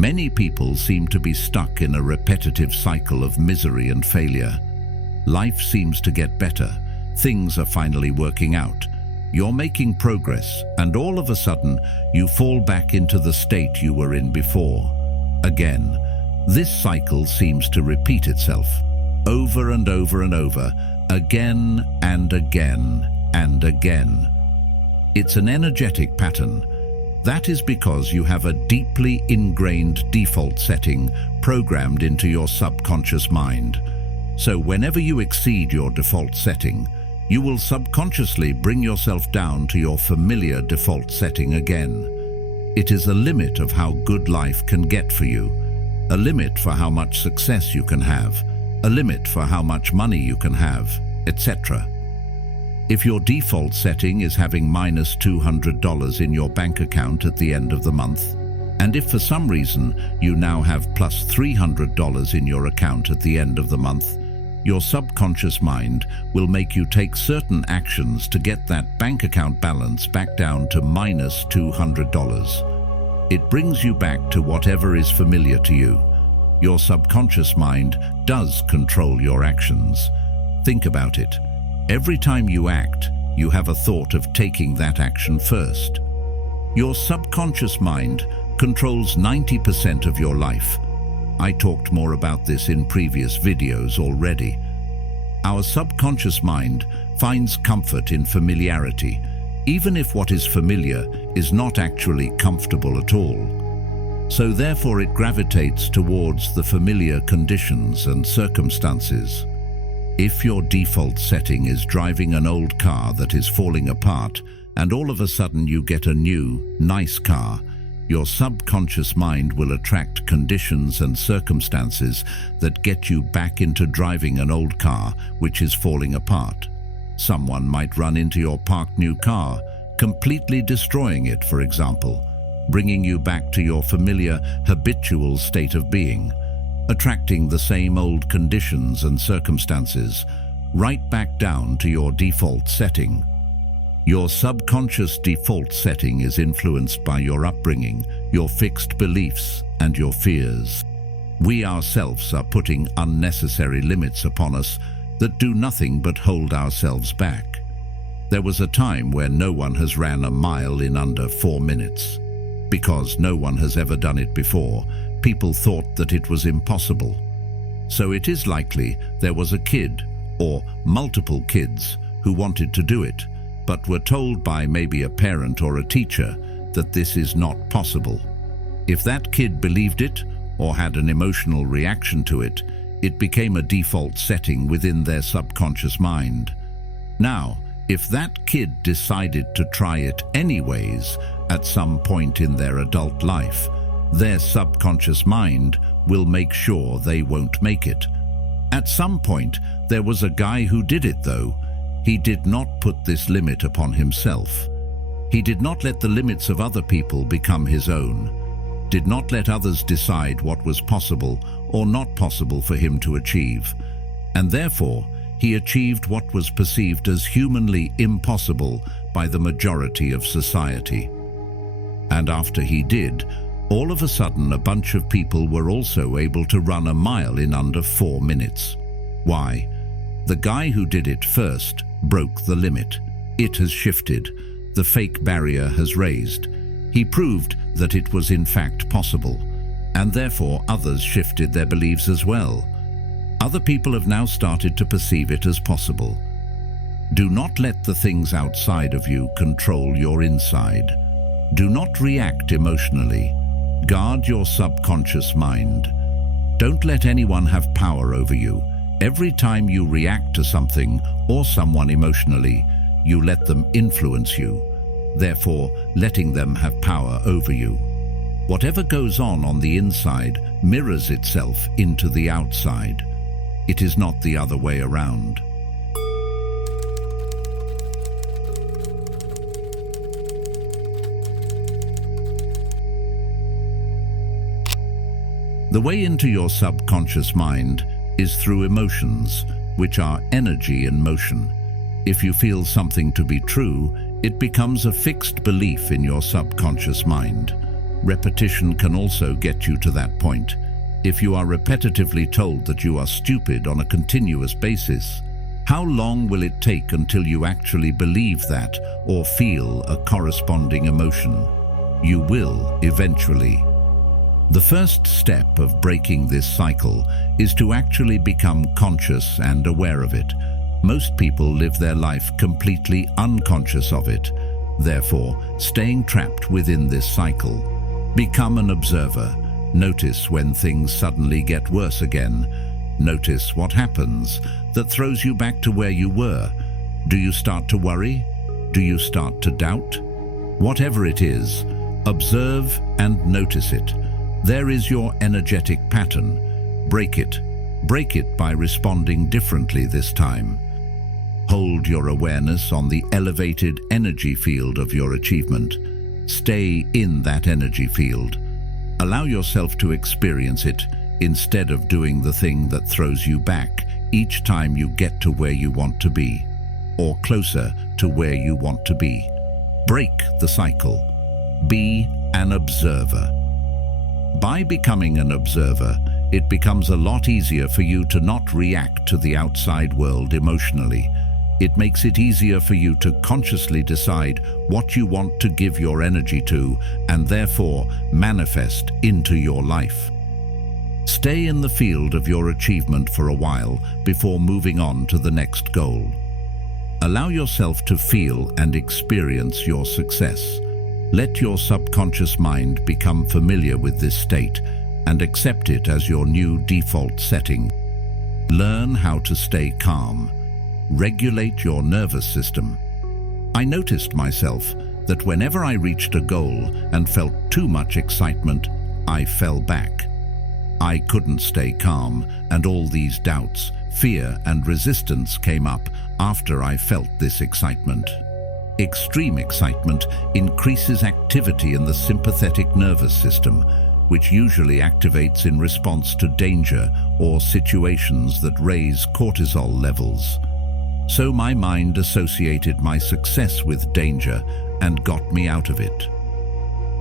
Many people seem to be stuck in a repetitive cycle of misery and failure. Life seems to get better. Things are finally working out. You're making progress, and all of a sudden, you fall back into the state you were in before. Again, this cycle seems to repeat itself, over and over and over, again and again and again. It's an energetic pattern. That is because you have a deeply ingrained default setting programmed into your subconscious mind. So whenever you exceed your default setting, you will subconsciously bring yourself down to your familiar default setting again. It is a limit of how good life can get for you, a limit for how much success you can have, a limit for how much money you can have, etc. If your default setting is having minus $200 in your bank account at the end of the month, and if for some reason you now have plus $300 in your account at the end of the month, your subconscious mind will make you take certain actions to get that bank account balance back down to minus $200. It brings you back to whatever is familiar to you. Your subconscious mind does control your actions. Think about it. Every time you act, you have a thought of taking that action first. Your subconscious mind controls 90% of your life. I talked more about this in previous videos already. Our subconscious mind finds comfort in familiarity, even if what is familiar is not actually comfortable at all. So therefore it gravitates towards the familiar conditions and circumstances. If your default setting is driving an old car that is falling apart, and all of a sudden you get a new, nice car, your subconscious mind will attract conditions and circumstances that get you back into driving an old car which is falling apart. Someone might run into your parked new car, completely destroying it, for example, bringing you back to your familiar, habitual state of being, attracting the same old conditions and circumstances, right back down to your default setting. Your subconscious default setting is influenced by your upbringing, your fixed beliefs, and your fears. We ourselves are putting unnecessary limits upon us that do nothing but hold ourselves back. There was a time where no one has ran a mile in under 4 minutes. Because no one has ever done it before, people thought that it was impossible. So it is likely there was a kid, or multiple kids, who wanted to do it, but were told by maybe a parent or a teacher that this is not possible. If that kid believed it, or had an emotional reaction to it, it became a default setting within their subconscious mind. Now, if that kid decided to try it anyways at some point in their adult life, their subconscious mind will make sure they won't make it. At some point, there was a guy who did it though. He did not put this limit upon himself. He did not let the limits of other people become his own, did not let others decide what was possible or not possible for him to achieve, and therefore he achieved what was perceived as humanly impossible by the majority of society. And after he did, all of a sudden a bunch of people were also able to run a mile in under 4 minutes. Why? The guy who did it first broke the limit. It has shifted. The fake barrier has raised. He proved that it was in fact possible, and therefore others shifted their beliefs as well. Other people have now started to perceive it as possible. Do not let the things outside of you control your inside. Do not react emotionally. Guard your subconscious mind. Don't let anyone have power over you. Every time you react to something or someone emotionally, you let them influence you, therefore letting them have power over you. Whatever goes on the inside mirrors itself into the outside. It is not the other way around. The way into your subconscious mind is through emotions, which are energy in motion. If you feel something to be true, it becomes a fixed belief in your subconscious mind. Repetition can also get you to that point. If you are repetitively told that you are stupid on a continuous basis, how long will it take until you actually believe that or feel a corresponding emotion? You will eventually. The first step of breaking this cycle is to actually become conscious and aware of it. Most people live their life completely unconscious of it, therefore staying trapped within this cycle. Become an observer. Notice when things suddenly get worse again. Notice what happens that throws you back to where you were. Do you start to worry? Do you start to doubt? Whatever it is, observe and notice it. There is your energetic pattern. Break it. Break it by responding differently this time. Hold your awareness on the elevated energy field of your achievement. Stay in that energy field. Allow yourself to experience it instead of doing the thing that throws you back each time you get to where you want to be, or closer to where you want to be. Break the cycle. Be an observer. By becoming an observer, it becomes a lot easier for you to not react to the outside world emotionally. It makes it easier for you to consciously decide what you want to give your energy to and therefore manifest into your life. Stay in the field of your achievement for a while before moving on to the next goal. Allow yourself to feel and experience your success. Let your subconscious mind become familiar with this state and accept it as your new default setting. Learn how to stay calm. Regulate your nervous system. I noticed myself that whenever I reached a goal and felt too much excitement, I fell back. I couldn't stay calm, and all these doubts, fear, and resistance came up after I felt this excitement. Extreme excitement increases activity in the sympathetic nervous system, which usually activates in response to danger or situations that raise cortisol levels. So my mind associated my success with danger and got me out of it.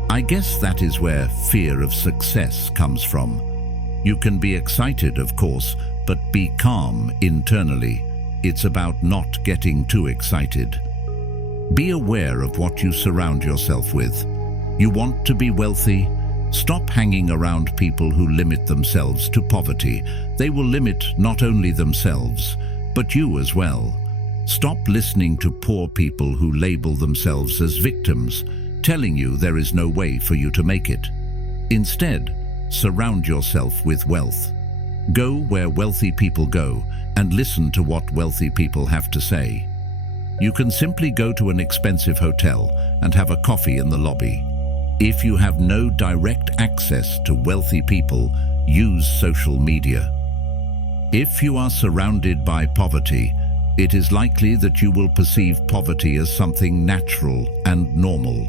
I guess that is where fear of success comes from. You can be excited, of course, but be calm internally. It's about not getting too excited. Be aware of what you surround yourself with. You want to be wealthy? Stop hanging around people who limit themselves to poverty. They will limit not only themselves, but you as well. Stop listening to poor people who label themselves as victims, telling you there is no way for you to make it. Instead, surround yourself with wealth. Go where wealthy people go and listen to what wealthy people have to say. You can simply go to an expensive hotel and have a coffee in the lobby. If you have no direct access to wealthy people, use social media. If you are surrounded by poverty, it is likely that you will perceive poverty as something natural and normal.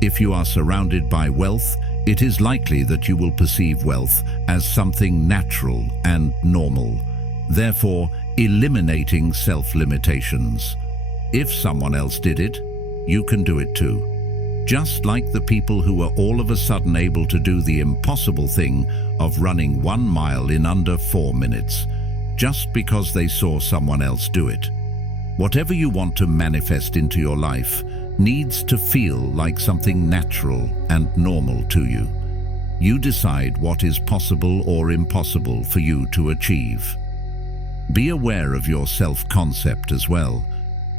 If you are surrounded by wealth, it is likely that you will perceive wealth as something natural and normal, therefore eliminating self-limitations. If someone else did it, you can do it too. Just like the people who were all of a sudden able to do the impossible thing of running 1 mile in under 4 minutes, just because they saw someone else do it. Whatever you want to manifest into your life needs to feel like something natural and normal to you. You decide what is possible or impossible for you to achieve. Be aware of your self-concept as well.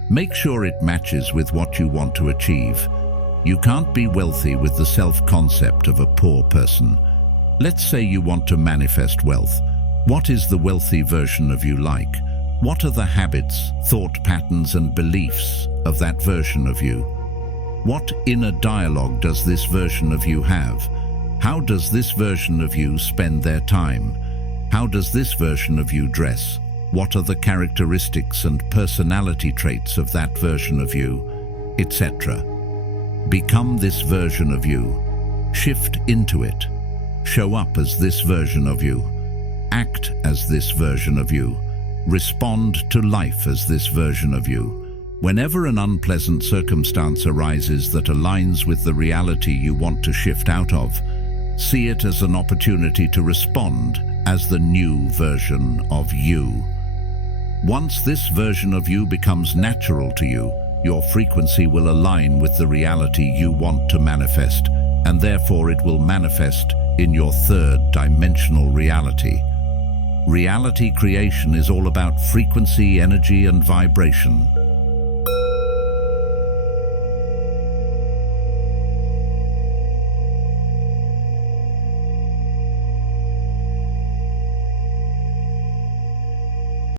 Make sure it matches with what you want to achieve. You can't be wealthy with the self-concept of a poor person. Let's say you want to manifest wealth. What is the wealthy version of you like? What are the habits, thought patterns, and beliefs of that version of you? What inner dialogue does this version of you have? How does this version of you spend their time? How does this version of you dress? What are the characteristics and personality traits of that version of you, etc.? Become this version of you. Shift into it. Show up as this version of you. Act as this version of you. Respond to life as this version of you. Whenever an unpleasant circumstance arises that aligns with the reality you want to shift out of, see it as an opportunity to respond as the new version of you. Once this version of you becomes natural to you, your frequency will align with the reality you want to manifest, and therefore it will manifest in your third-dimensional reality. Reality creation is all about frequency, energy, and vibration.